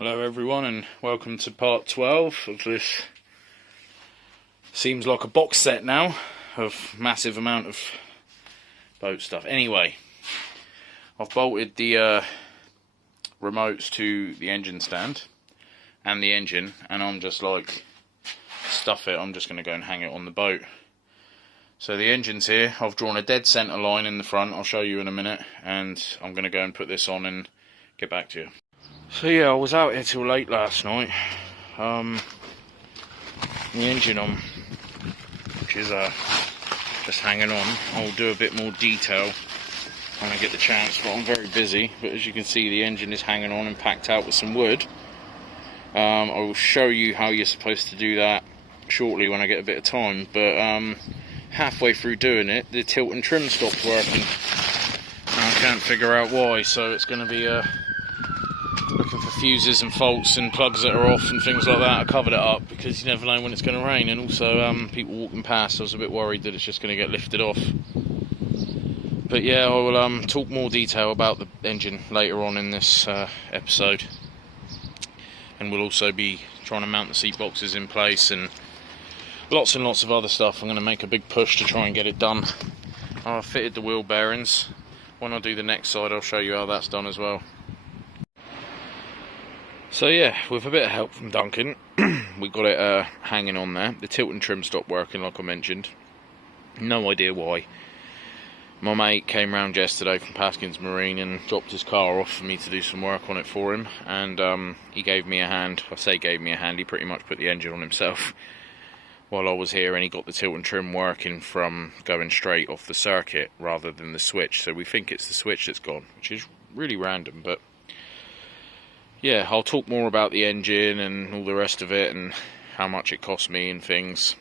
Hello everyone and welcome to part 12 of this, seems like a box set now, of massive amount of boat stuff. Anyway, I've bolted the remotes to the engine stand and the engine, and I'm just like, stuff it, I'm just going to go and hang it on the boat. So the engine's here, I've drawn a dead centre line in the front, I'll show you in a minute, and I'm going to go and put this on and get back to you. So yeah, I was out here till late last night. The engine on, which is just hanging on. I'll do a bit more detail when I get the chance, but I'm very busy. But as you can see, the engine is hanging on and packed out with some wood. I will show you how you're supposed to do that shortly when I get a bit of time. But halfway through doing it, the tilt and trim stopped working. I can't figure out why, so it's going to be looking for fuses and faults and plugs that are off and things like that. I covered it up because you never know when it's going to rain, and also people walking past, I was a bit worried that it's just going to get lifted off. But yeah, I will talk more detail about the engine later on in this episode, and we'll also be trying to mount the seat boxes in place and lots of other stuff. I'm going to make a big push to try and get it done. I've fitted the wheel bearings. When I do the next side, I'll show you how that's done as well. So yeah, with a bit of help from Duncan, we got it hanging on there. The tilt and trim stopped working, like I mentioned. No idea why. My mate came round yesterday from Paskins Marine and dropped his car off for me to do some work on it for him, and he gave me a hand. I say gave me a hand, he pretty much put the engine on himself while I was here, and he got the tilt and trim working from going straight off the circuit rather than the switch. So we think it's the switch that's gone, which is really random, but yeah, I'll talk more about the engine and all the rest of it and how much it cost me and things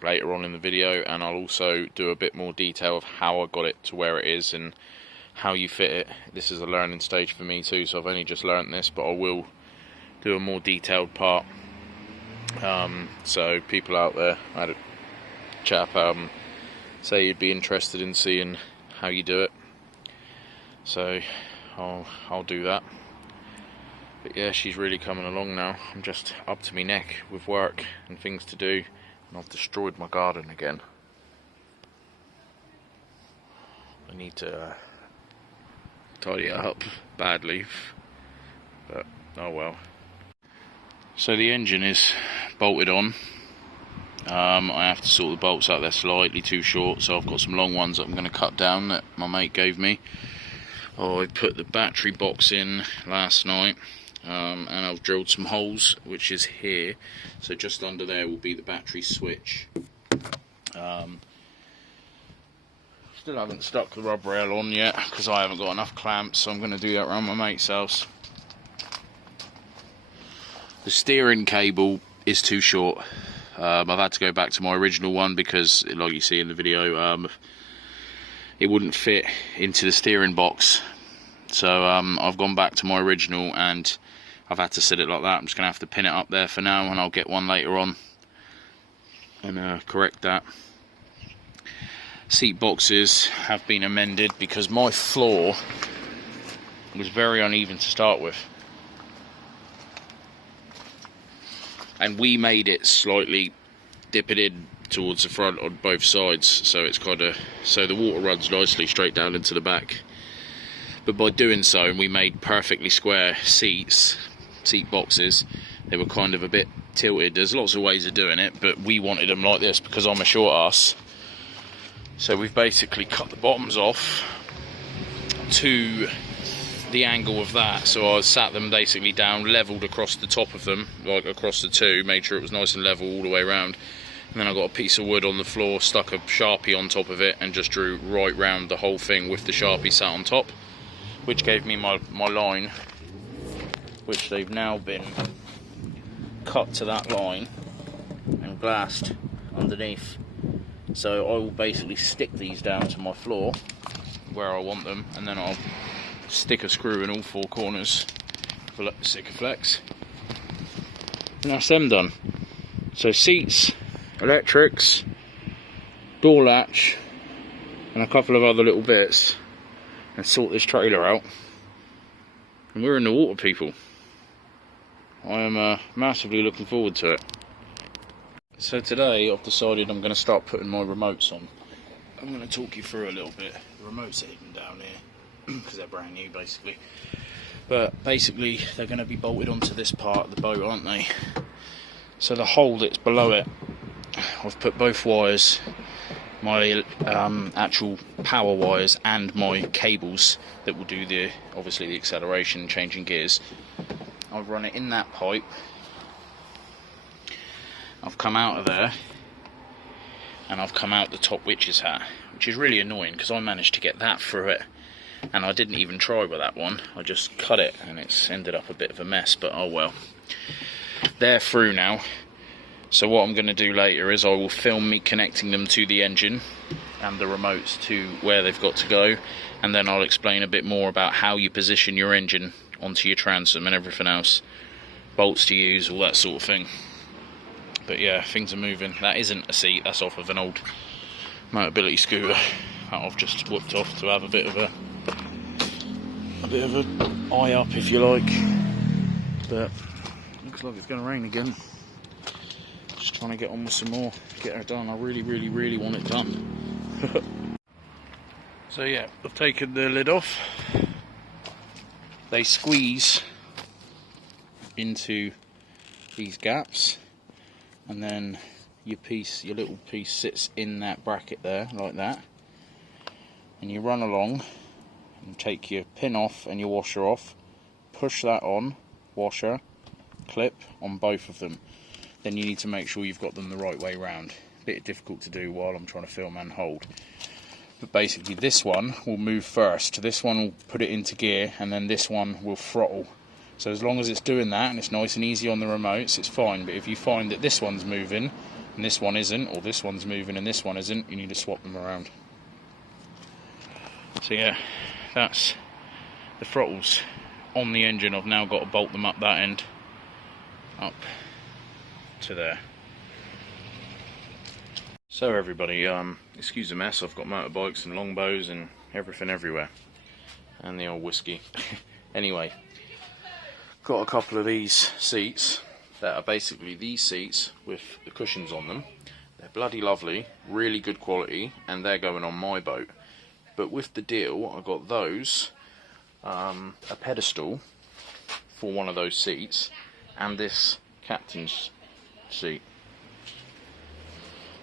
later on in the video, and I'll also do a bit more detail of how I got it to where it is and how you fit it. This is a learning stage for me too, so I've only just learnt this, but I will do a more detailed part. So people out there, I had a chap say you'd be interested in seeing how you do it, so I'll do that. But yeah, she's really coming along now. I'm just up to my neck with work and things to do, and I've destroyed my garden again. I need to tidy it up badly, but oh well. So the engine is bolted on. I have to sort the bolts out, they're slightly too short, so I've got some long ones that I'm going to cut down that my mate gave me. I put the battery box in last night. And I've drilled some holes, which is here, so just under there will be the battery switch. Still haven't stuck the rub rail on yet because I haven't got enough clamps, so I'm going to do that around my mate's house. The steering cable is too short. I've had to go back to my original one because, like you see in the video, it wouldn't fit into the steering box. So I've gone back to my original and I've had to sit it like that. I'm just going to have to pin it up there for now, and I'll get one later on and correct that. Seat boxes have been amended because my floor was very uneven to start with, and we made it slightly dipped towards the front on both sides, so it's kind of, so the water runs nicely straight down into the back. But by doing so, we made perfectly square seat boxes. They were kind of a bit tilted. There's lots of ways of doing it, but we wanted them like this because I'm a short ass. So we've basically cut the bottoms off to the angle of that. So I sat them basically down, levelled across the top of them, like across the two, made sure it was nice and level all the way around, And then I got a piece of wood on the floor, stuck a Sharpie on top of it, and just drew right round the whole thing with the Sharpie sat on top, which gave me my line, which they've now been cut to that line and glassed underneath. So I will basically stick these down to my floor where I want them, and then I'll stick a screw in all four corners for Sikaflex, and that's them done. So seats, electrics, door latch, and a couple of other little bits, and sort this trailer out, and we're in the water, people. I am massively looking forward to it. So today I've decided I'm going to start putting my remotes on. I'm going to talk you through a little bit. The remotes are hidden down here because they're brand new basically. But basically they're going to be bolted onto this part of the boat, aren't they? So the hole that's below it, I've put both wires, my actual power wires and my cables that will do the, obviously the acceleration, changing gears. I've run it in that pipe. I've come out of there and I've come out the top witch's hat, which is really annoying because I managed to get that through it, and I didn't even try with that one. I just cut it and it's ended up a bit of a mess, but oh well. They're through now. So what I'm going to do later is I will film me connecting them to the engine and the remotes to where they've got to go, and then I'll explain a bit more about how you position your engine onto your transom and everything else, bolts to use, all that sort of thing. But yeah, things are moving. That isn't a seat, that's off of an old Motability scooter that I've just whooped off to have a bit of a eye up, if you like. But looks like it's going to rain again. Just trying to get on with some more, get her done. I really want it done. So yeah, I've taken the lid off. They squeeze into these gaps, and then your little piece sits in that bracket there, like that. And you run along and take your pin off and your washer off, push that on, washer, clip on both of them. Then you need to make sure you've got them the right way round. A bit difficult to do while I'm trying to film and hold. But basically this one will move first. This one will put it into gear, and then this one will throttle. So as long as it's doing that and it's nice and easy on the remotes, it's fine. But if you find that this one's moving and this one isn't, or this one's moving and this one isn't, you need to swap them around. So yeah, that's the throttles on the engine. I've now got to bolt them up that end, up to there. So everybody, excuse the mess, I've got motorbikes and longbows and everything everywhere, and the old whiskey. Anyway, got a couple of these seats that are basically these seats with the cushions on them. They're bloody lovely, really good quality, and they're going on my boat. But with the deal, I got those, a pedestal for one of those seats, and this captain's seat.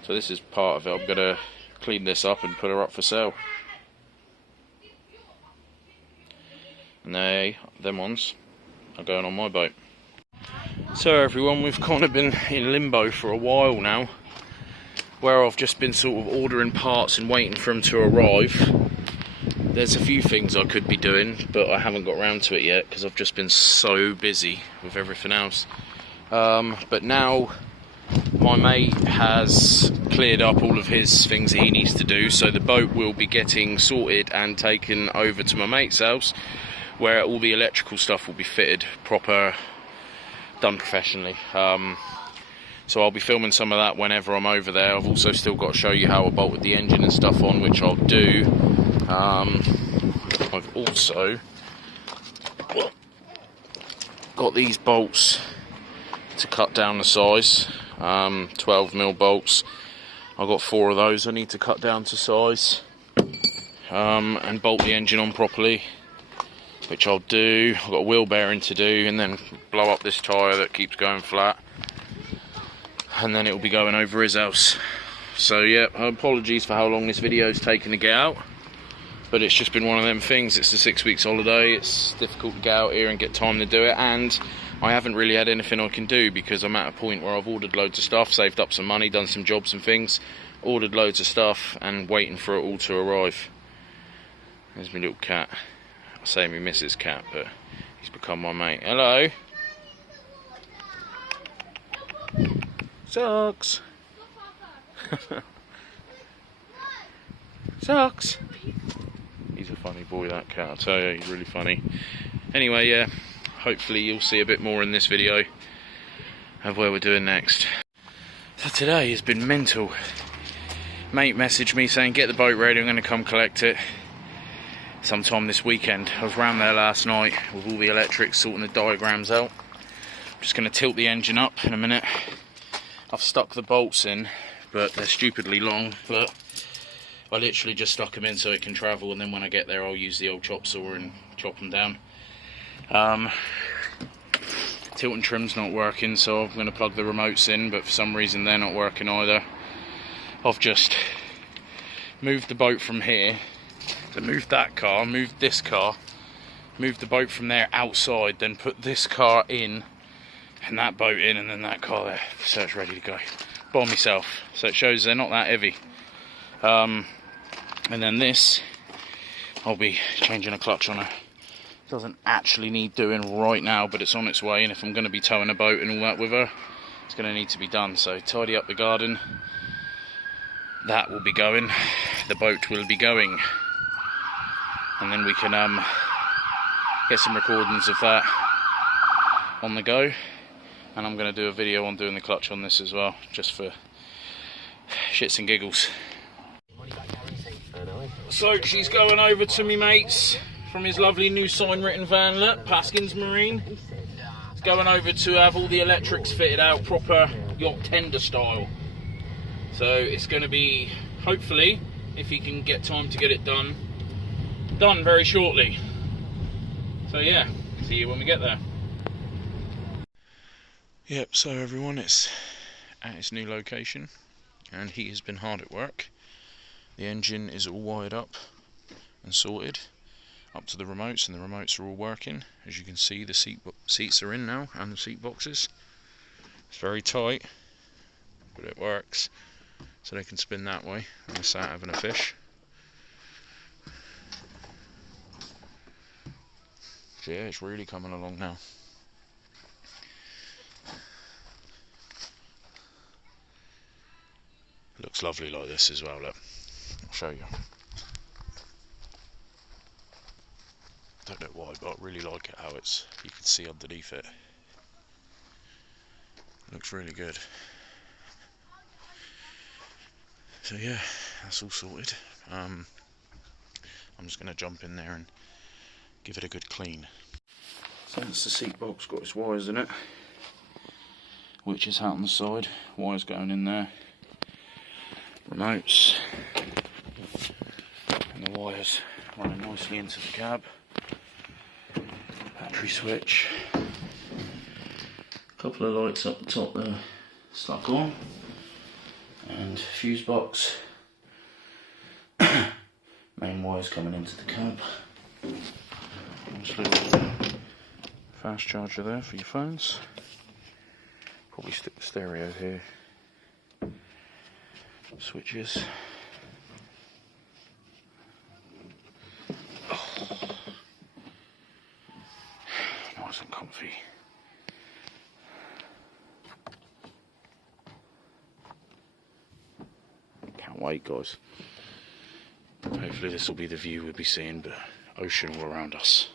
So this is part of it. I'm going to clean this up and put her up for sale. And them ones are going on my boat. So everyone, we've kind of been in limbo for a while now, where I've just been sort of ordering parts and waiting for them to arrive. There's a few things I could be doing, but I haven't got around to it yet because I've just been so busy with everything else. But now my mate has cleared up all of his things that he needs to do, so the boat will be getting sorted and taken over to my mate's house, where all the electrical stuff will be fitted proper, done professionally. So I'll be filming some of that whenever I'm over there. I've also still got to show you how I bolted the engine and stuff on, which I'll do. I've also got these bolts to cut down the size, 12mm bolts. I've got 4 of those I need to cut down to size, and bolt the engine on properly, which I'll do. I've got a wheel bearing to do, and then blow up this tyre that keeps going flat, and then it will be going over his house. So yeah, apologies for how long this video's taken to get out, but it's just been one of them things. It's the 6 weeks holiday, it's difficult to get out here and get time to do it, and I haven't really had anything I can do because I'm at a point where I've ordered loads of stuff, saved up some money, done some jobs and things, ordered loads of stuff and waiting for it all to arrive. There's my little cat. I say my missus cat, but he's become my mate. Hello. Socks. Socks. He's a funny boy, that cat, I tell you, he's really funny. Anyway, yeah, hopefully you'll see a bit more in this video of where we're doing next. So today has been mental. Mate messaged me saying get the boat ready, I'm going to come collect it sometime this weekend. I was round there last night with all the electrics, sorting the diagrams out. I'm just going to tilt the engine up in a minute. I've stuck the bolts in, but they're stupidly long. Look, I literally just stuck them in so it can travel, and then when I get there I'll use the old chop saw and chop them down. Tilt and trim's not working, so I'm going to plug the remotes in, but for some reason they're not working either. I've just moved the boat from here, so moved that car, moved this car, moved the boat from there outside, then put this car in and that boat in, and then that car there, so it's ready to go by myself. So it shows they're not that heavy. And then this, I'll be changing a clutch on it. Doesn't actually need doing right now, but it's on its way, and if I'm going to be towing a boat and all that with her, it's going to need to be done. So tidy up the garden, that will be going, the boat will be going, and then we can get some recordings of that on the go. And I'm going to do a video on doing the clutch on this as well, just for shits and giggles. So she's going over to me mates from his lovely new sign written van, look, Paskins Marine. It's going over to have all the electrics fitted out, proper yacht tender style. So it's going to be, hopefully, if he can get time to get it done very shortly. So yeah, see you when we get there. Yep, so everyone, it's at its new location, and he has been hard at work. The engine is all wired up and sorted up to the remotes, and the remotes are all working. As you can see, the seats are in now, and the seat boxes. It's very tight, but it works, so they can spin that way when they're sat having a fish. So yeah, it's really coming along now. It looks lovely like this as well, look. I'll show you. Don't know why, but I really like it how it's, you can see underneath it. Looks really good. So yeah, that's all sorted. I'm just going to jump in there and give it a good clean. So that's the seat box, got its wires in it, which is out on the side, wires going in there, remotes, and the wires running nicely into the cab, battery switch, a couple of lights up the top there stuck on, and fuse box, main wires coming into the cab, nice little fast charger there for your phones, probably stick the stereo here, switches. Oh. Nice and comfy. Can't wait, guys. Hopefully this will be the view we'll be seeing, but ocean all around us.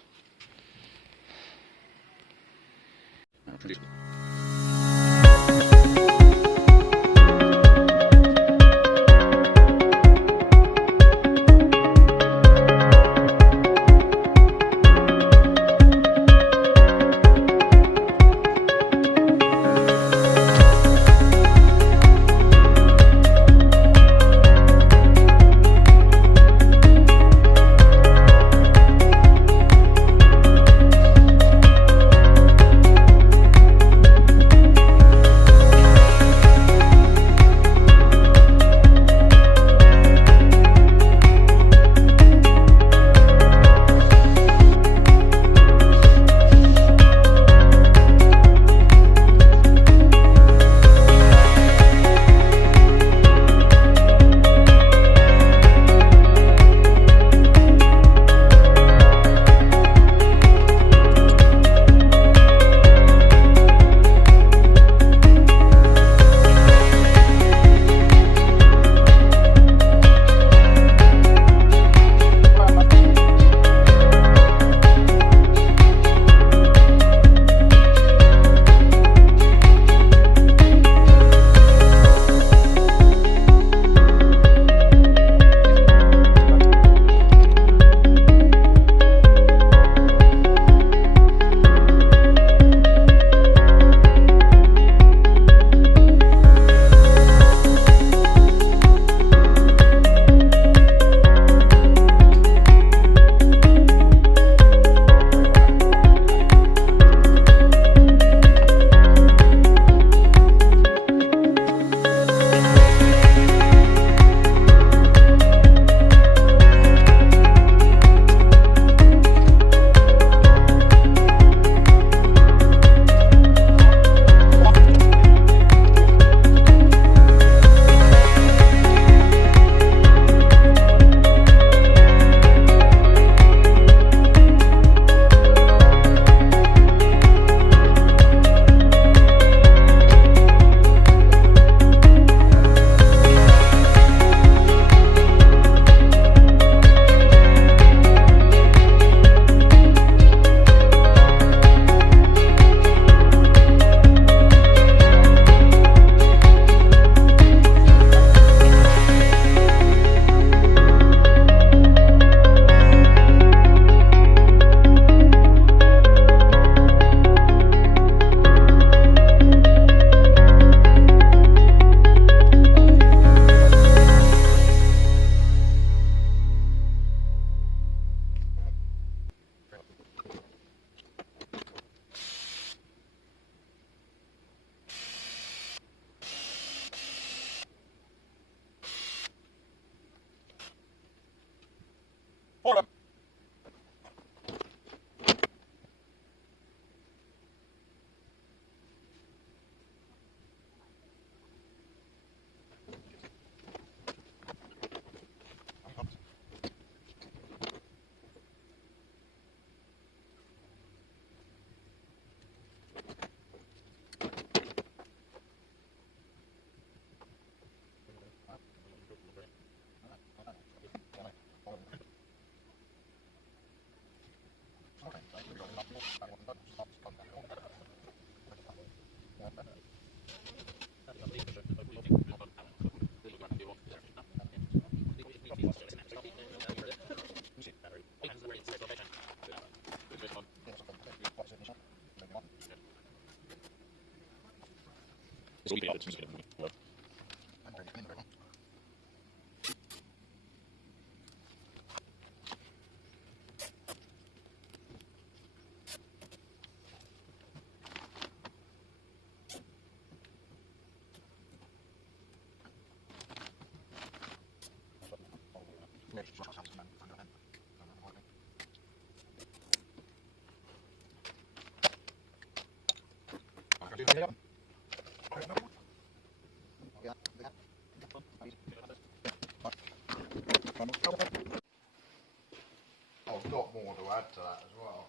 I've got more to add to that as well.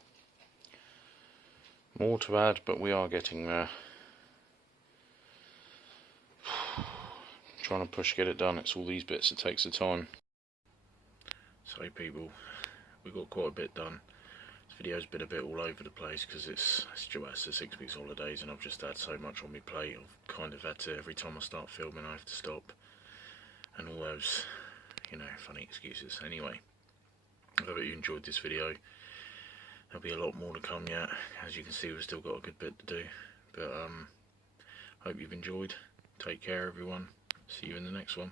More to add, but we are getting there. Trying to get it done. It's all these bits that takes the time. So people, we got quite a bit done. This video's been a bit all over the place because it's the 6 weeks holidays and I've just had so much on my plate. I've kind of had to, every time I start filming I have to stop, and all those, you know, funny excuses. Anyway, I hope you enjoyed this video. There'll be a lot more to come yet. As you can see, we've still got a good bit to do, but hope you've enjoyed. Take care everyone. See you in the next one.